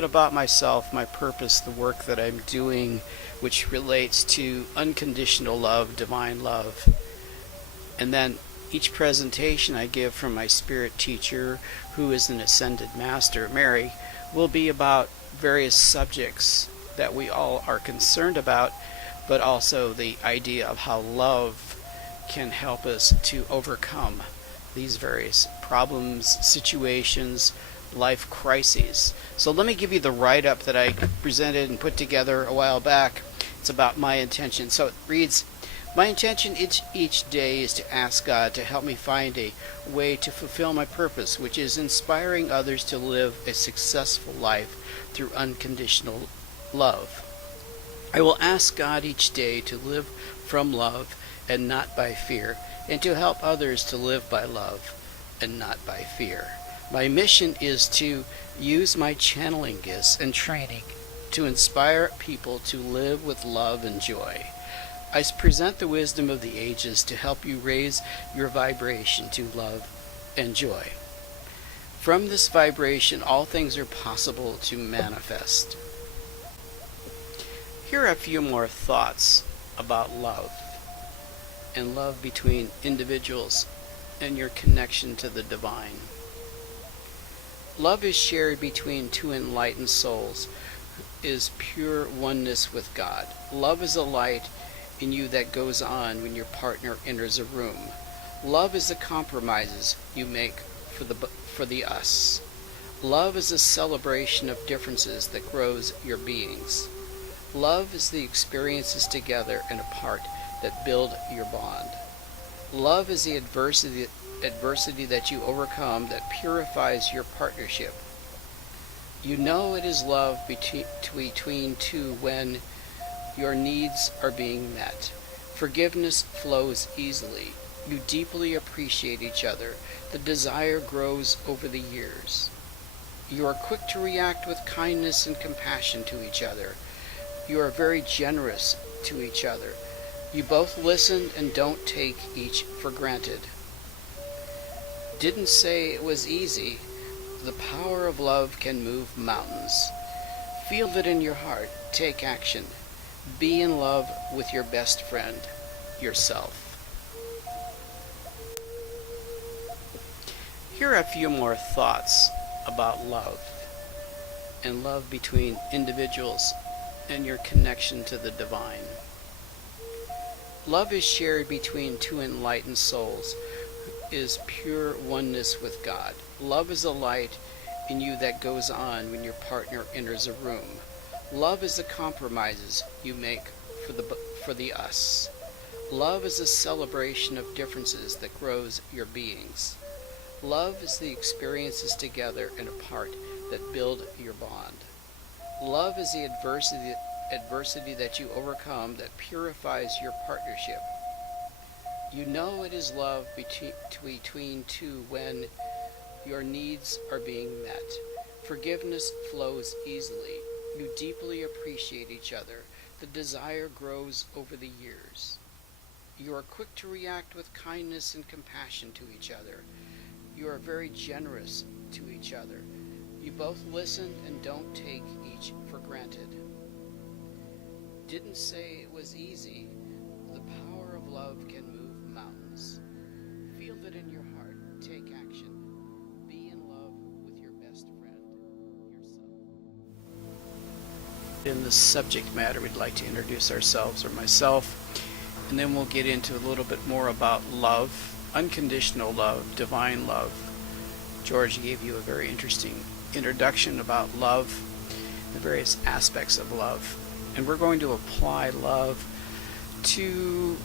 bit about myself, my purpose, the work that I'm doing, which relates to unconditional love, divine love. And then each presentation I give from my spirit teacher, who is an ascended master, Mary, will be about various subjects that we all are concerned about, but also the idea of how love can help us to overcome these various problems, situations, life crises. So let me give you the write-up that I presented and put together a while back. It's about my intention. So it reads, my intention each day is to ask God to help me find a way to fulfill my purpose, which is inspiring others to live a successful life through unconditional love. I will ask God each day to live from love and not by fear, and to help others to live by love and not by fear. My mission is to use my channeling gifts and training to inspire people to live with love and joy. I present the wisdom of the ages to help you raise your vibration to love and joy. From this vibration, all things are possible to manifest. Here are a few more thoughts about love and love between individuals and your connection to the divine. Love is shared between two enlightened souls, is pure oneness with God. Love is a light in you that goes on when your partner enters a room. Love is the compromises you make for the us. Love is a celebration of differences that grows your beings. Love is the experiences together and apart that build your bond. Love is the adversity that you overcome that purifies your partnership. You know it is love between two when your needs are being met. Forgiveness flows easily. You deeply appreciate each other. The desire grows over the years. You are quick to react with kindness and compassion to each other. You are very generous to each other. You both listen and don't take each for granted. Didn't say it was easy. The power of love can move mountains. Feel it in your heart. Take action. Be in love with your best friend, yourself. Here are a few more thoughts about love and love between individuals and your connection to the divine. Love is shared between two enlightened souls, is pure oneness with God. Love is a light in you that goes on when your partner enters a room. Love is the compromises you make for the us. Love is a celebration of differences that grows your beings. Love is the experiences together and apart that build your bond. Love is the adversity that you overcome that purifies your partnership. You know it is love between two when your needs are being met. Forgiveness flows easily. You deeply appreciate each other. The desire grows over the years. You are quick to react with kindness and compassion to each other. You are very generous to each other. You both listen and don't take each for granted. Didn't say it was easy. The power of love can move mountains. Feel it in your heart. Take action. Be in love with your best friend, yourself. In the subject matter, we'd like to introduce ourselves, or myself, and then we'll get into a little bit more about love, unconditional love, divine love. George gave you a very interesting introduction about love, the various aspects of love, and we're going to apply love to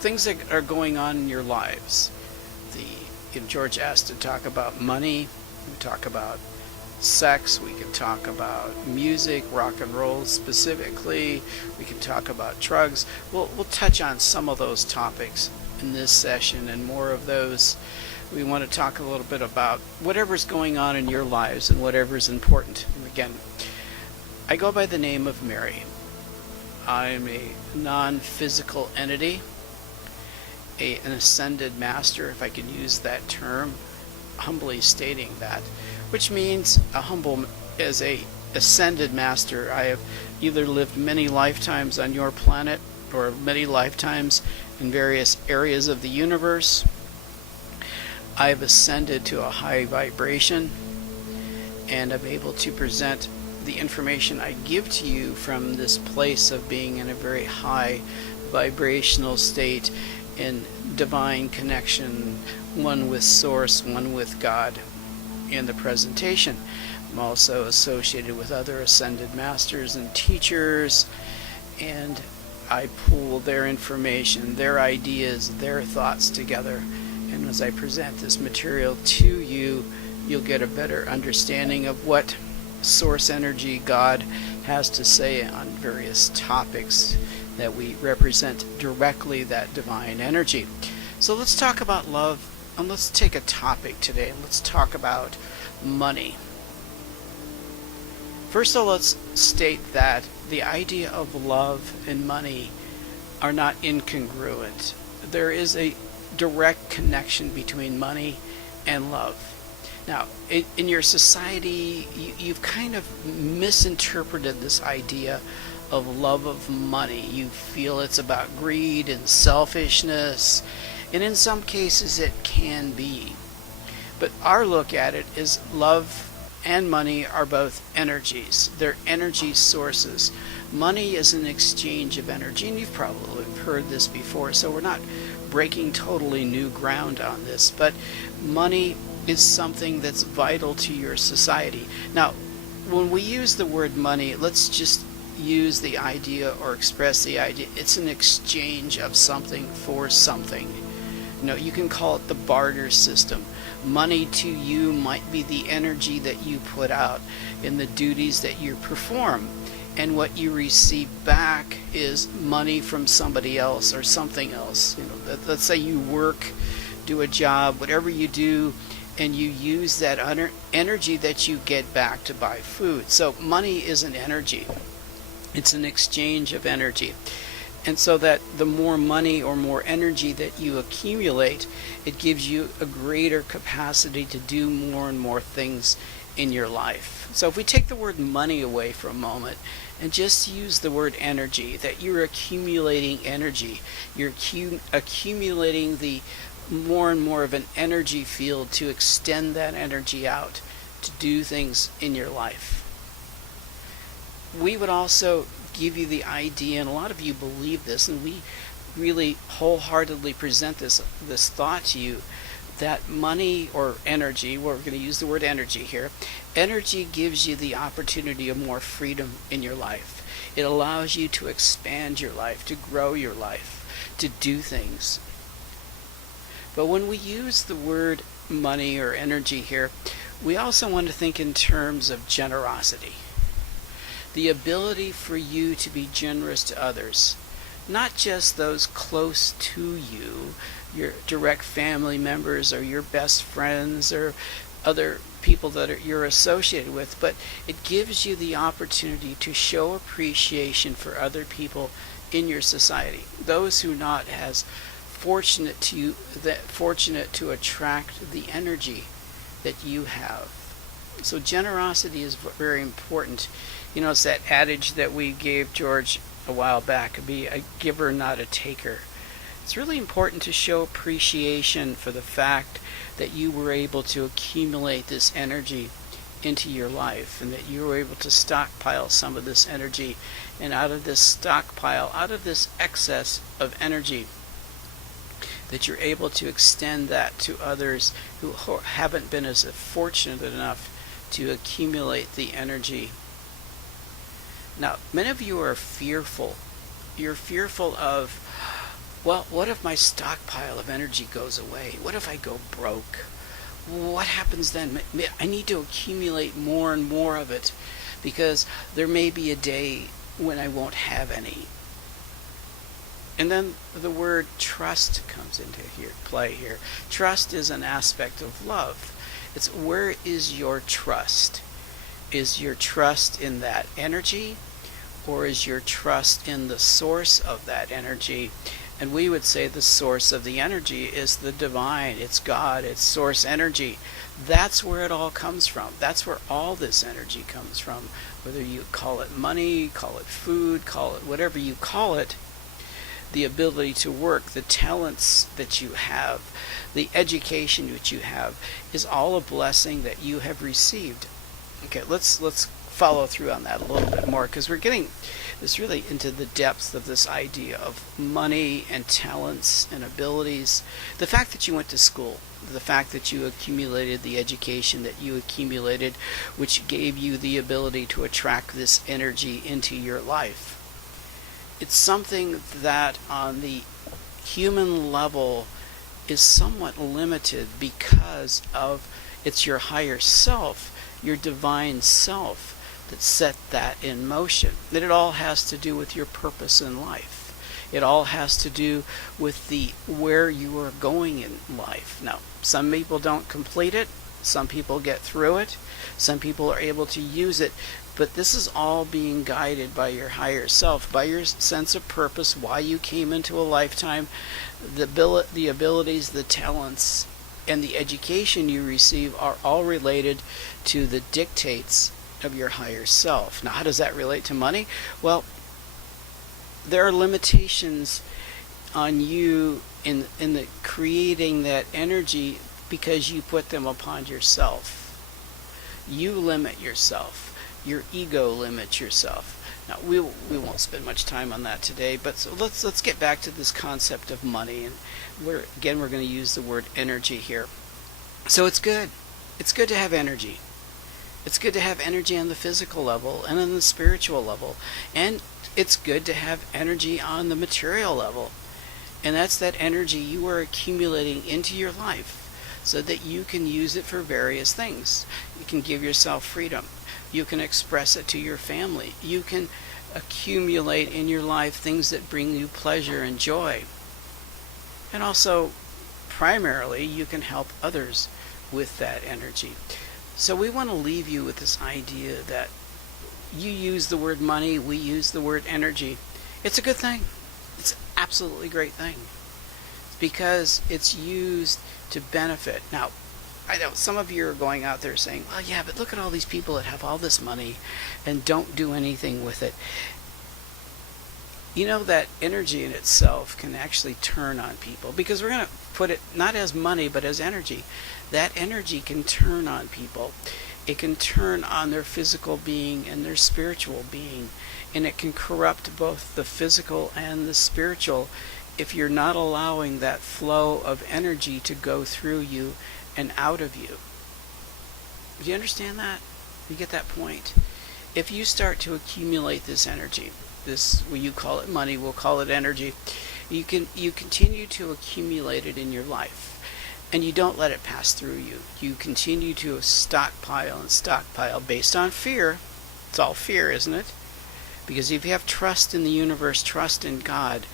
things that are going on in your lives. George asked to talk about money, we talk about sex, we can talk about music, rock and roll specifically, we can talk about drugs. We'll touch on some of those topics in this session and more of those. We want to talk a little bit about whatever's going on in your lives and whatever's important. And again, I go by the name of Mary. I'm a non-physical entity, an ascended master, if I can use that term, humbly stating that, which means a humble as a ascended master, I have either lived many lifetimes on your planet or many lifetimes in various areas of the universe. I have ascended to a high vibration, and I'm able to present the information I give to you from this place of being in a very high vibrational state in divine connection, one with Source, one with God in the presentation. I'm also associated with other ascended masters and teachers, and I pool their information, their ideas, their thoughts together, and as I present this material to you, you'll get a better understanding of what Source Energy, God, has to say on various topics that we represent directly that divine energy. So let's talk about love, and let's take a topic today. Let's talk about money. First of all, let's state that the idea of love and money are not incongruent. There is a direct connection between money and love. Now, in your society, you've kind of misinterpreted this idea of love of money. You feel it's about greed and selfishness, and in some cases it can be. But our look at it is love and money are both energies. They're energy sources. Money is an exchange of energy, and you've probably heard this before, so we're not breaking totally new ground on this, but money is something that's vital to your society. Now, when we use the word money, let's just use the idea or express the idea. It's an exchange of something for something. You can call it the barter system. Money to you might be the energy that you put out in the duties that you perform, and what you receive back is money from somebody else or something else. Let's say you work, do a job, whatever you do, and you use that energy that you get back to buy food. So money is an energy. It's an exchange of energy. And so that the more money or more energy that you accumulate, it gives you a greater capacity to do more and more things in your life. So if we take the word money away for a moment and just use the word energy, that you're accumulating energy, you're accumulating the more and more of an energy field to extend that energy out to do things in your life. We would also give you the idea, and a lot of you believe this, and we really wholeheartedly present this thought to you, that money or energy, we're going to use the word energy here, energy gives you the opportunity of more freedom in your life. It allows you to expand your life, to grow your life, to do things. But when we use the word money or energy here, we also want to think in terms of generosity. The ability for you to be generous to others, not just those close to you, your direct family members or your best friends or other people that you're associated with, but it gives you the opportunity to show appreciation for other people in your society, those who are not as fortunate to attract the energy that you have. So generosity is very important. It's that adage that we gave George a while back, be a giver, not a taker. It's really important to show appreciation for the fact that you were able to accumulate this energy into your life, and that you were able to stockpile some of this energy, and out of this stockpile, out of this excess of energy, that you're able to extend that to others who haven't been as fortunate enough to accumulate the energy. Now, many of you are fearful. You're fearful of, well, what if my stockpile of energy goes away? What if I go broke? What happens then? I need to accumulate more and more of it, because there may be a day when I won't have any. And then the word trust comes into play here. Trust is an aspect of love. It's where is your trust? Is your trust in that energy, or is your trust in the source of that energy? And we would say the source of the energy is the divine. It's God. It's source energy. That's where it all comes from. That's where all this energy comes from. Whether you call it money, call it food, call it whatever you call it, the ability to work, the talents that you have, the education that you have is all a blessing that you have received. Okay, let's follow through on that a little bit more, because we're getting this really into the depth of this idea of money and talents and abilities. The fact that you went to school, the fact that you accumulated the education that you accumulated, which gave you the ability to attract this energy into your life. It's something that on the human level is somewhat limited because of it's your higher self, your divine self, that set that in motion. That it all has to do with your purpose in life. It all has to do with the where you are going in life. Now, some people don't complete it. Some people get through it. Some people are able to use it. But this is all being guided by your higher self, by your sense of purpose, why you came into a lifetime, the abilities, the talents, and the education you receive are all related to the dictates of your higher self. Now, how does that relate to money? Well, there are limitations on you in the creating that energy because you put them upon yourself. You limit yourself. Your ego limits yourself. Now, we won't spend much time on that today, but so let's get back to this concept of money, and we're going to use the word energy here. So it's good. It's good to have energy. It's good to have energy on the physical level and on the spiritual level, and it's good to have energy on the material level. And that's that energy you are accumulating into your life so that you can use it for various things. You can give yourself freedom. You can express it to your family. You can accumulate in your life things that bring you pleasure and joy. And also, primarily, you can help others with that energy. So we want to leave you with this idea that you use the word money, we use the word energy. It's a good thing. It's an absolutely great thing. Because it's used to benefit. Now, I know some of you are going out there saying, well, yeah, but look at all these people that have all this money and don't do anything with it. You know, that energy in itself can actually turn on people, because we're going to put it not as money but as energy. That energy can turn on people. It can turn on their physical being and their spiritual being, and it can corrupt both the physical and the spiritual if you're not allowing that flow of energy to go through you and out of you. Do you understand that? You get that point? If you start to accumulate this energy, this, well, you call it money, we'll call it energy, you continue to accumulate it in your life, and you don't let it pass through you. You continue to stockpile and stockpile based on fear. It's all fear, isn't it? Because if you have trust in the universe, trust in God,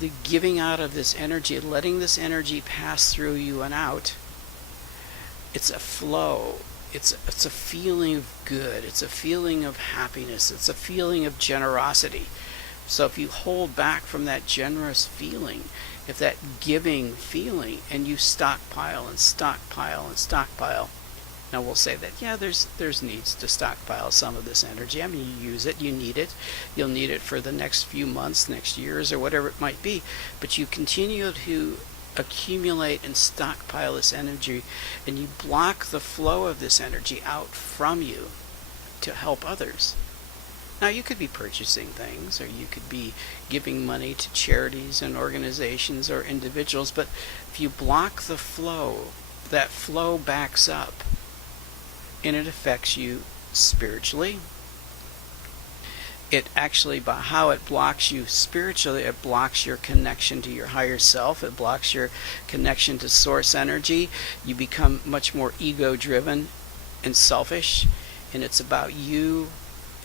the giving out of this energy, letting this energy pass through you and out, it's a flow. It's a feeling of good. It's a feeling of happiness. It's a feeling of generosity. So if you hold back from that generous feeling, if that giving feeling, and you stockpile and stockpile and stockpile, now we'll say that, yeah, there's needs to stockpile some of this energy. I mean, you use it, you need it. You'll need it for the next few months, next years, or whatever it might be. But you continue to accumulate and stockpile this energy, and you block the flow of this energy out from you to help others. Now, you could be purchasing things, or you could be giving money to charities and organizations or individuals, but if you block the flow, that flow backs up, and it affects you spiritually. It actually, by how it blocks you spiritually, it blocks your connection to your higher self. It blocks your connection to source energy. You become much more ego-driven and selfish, and it's about you.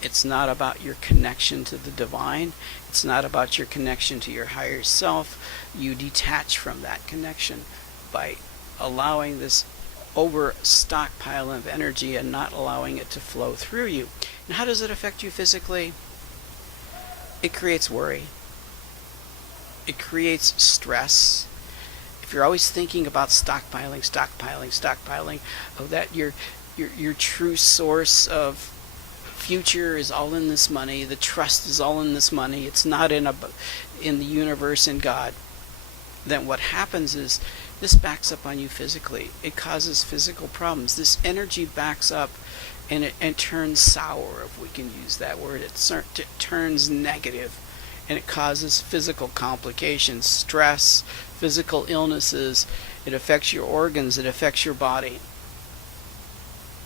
It's not about your connection to the divine. It's not about your connection to your higher self. You detach from that connection by allowing this over stockpile of energy and not allowing it to flow through you. And how does it affect you physically? It creates worry. It creates stress. If you're always thinking about stockpiling, oh, that your true source of future is all in this money. The trust is all in this money. It's not in the universe and God. Then what happens is this backs up on you physically. It causes physical problems. This energy backs up and it turns sour, if we can use that word. It turns negative, and it causes physical complications, stress, physical illnesses. It affects your organs. It affects your body.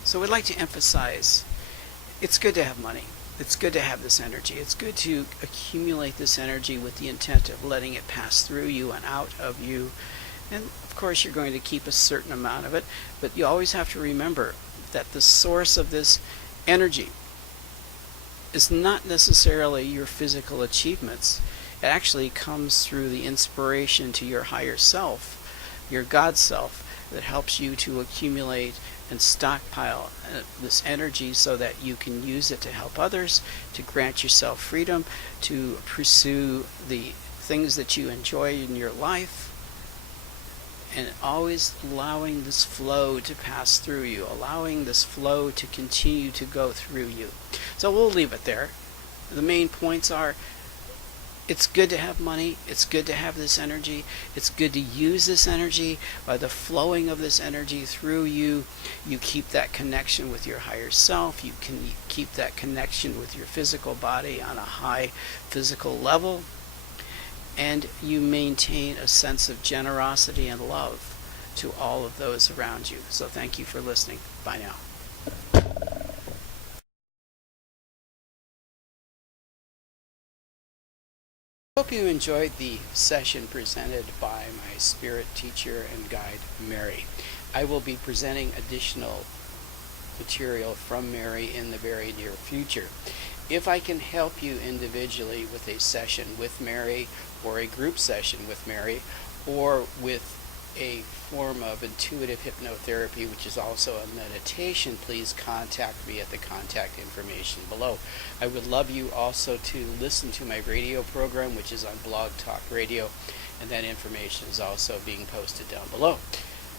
So we'd like to emphasize, it's good to have money. It's good to have this energy. It's good to accumulate this energy with the intent of letting it pass through you and out of you. And of course, you're going to keep a certain amount of it, but you always have to remember that the source of this energy is not necessarily your physical achievements. It actually comes through the inspiration to your higher self, your God self, that helps you to accumulate and stockpile this energy so that you can use it to help others, to grant yourself freedom, to pursue the things that you enjoy in your life, and always allowing this flow to pass through you, allowing this flow to continue to go through you. So we'll leave it there. The main points are, it's good to have money. It's good to have this energy. It's good to use this energy. By the flowing of this energy through you, you keep that connection with your higher self. You can keep that connection with your physical body on a high physical level. And you maintain a sense of generosity and love to all of those around you. So thank you for listening. Bye now. Hope you enjoyed the session presented by my spirit teacher and guide, Mary. I will be presenting additional material from Mary in the very near future. If I can help you individually with a session with Mary, or a group session with Mary, or with a form of intuitive hypnotherapy, which is also a meditation, please contact me at the contact information below. I would love you also to listen to my radio program, which is on Blog Talk Radio, and that information is also being posted down below.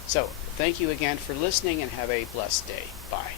So thank you again for listening, and have a blessed day. Bye.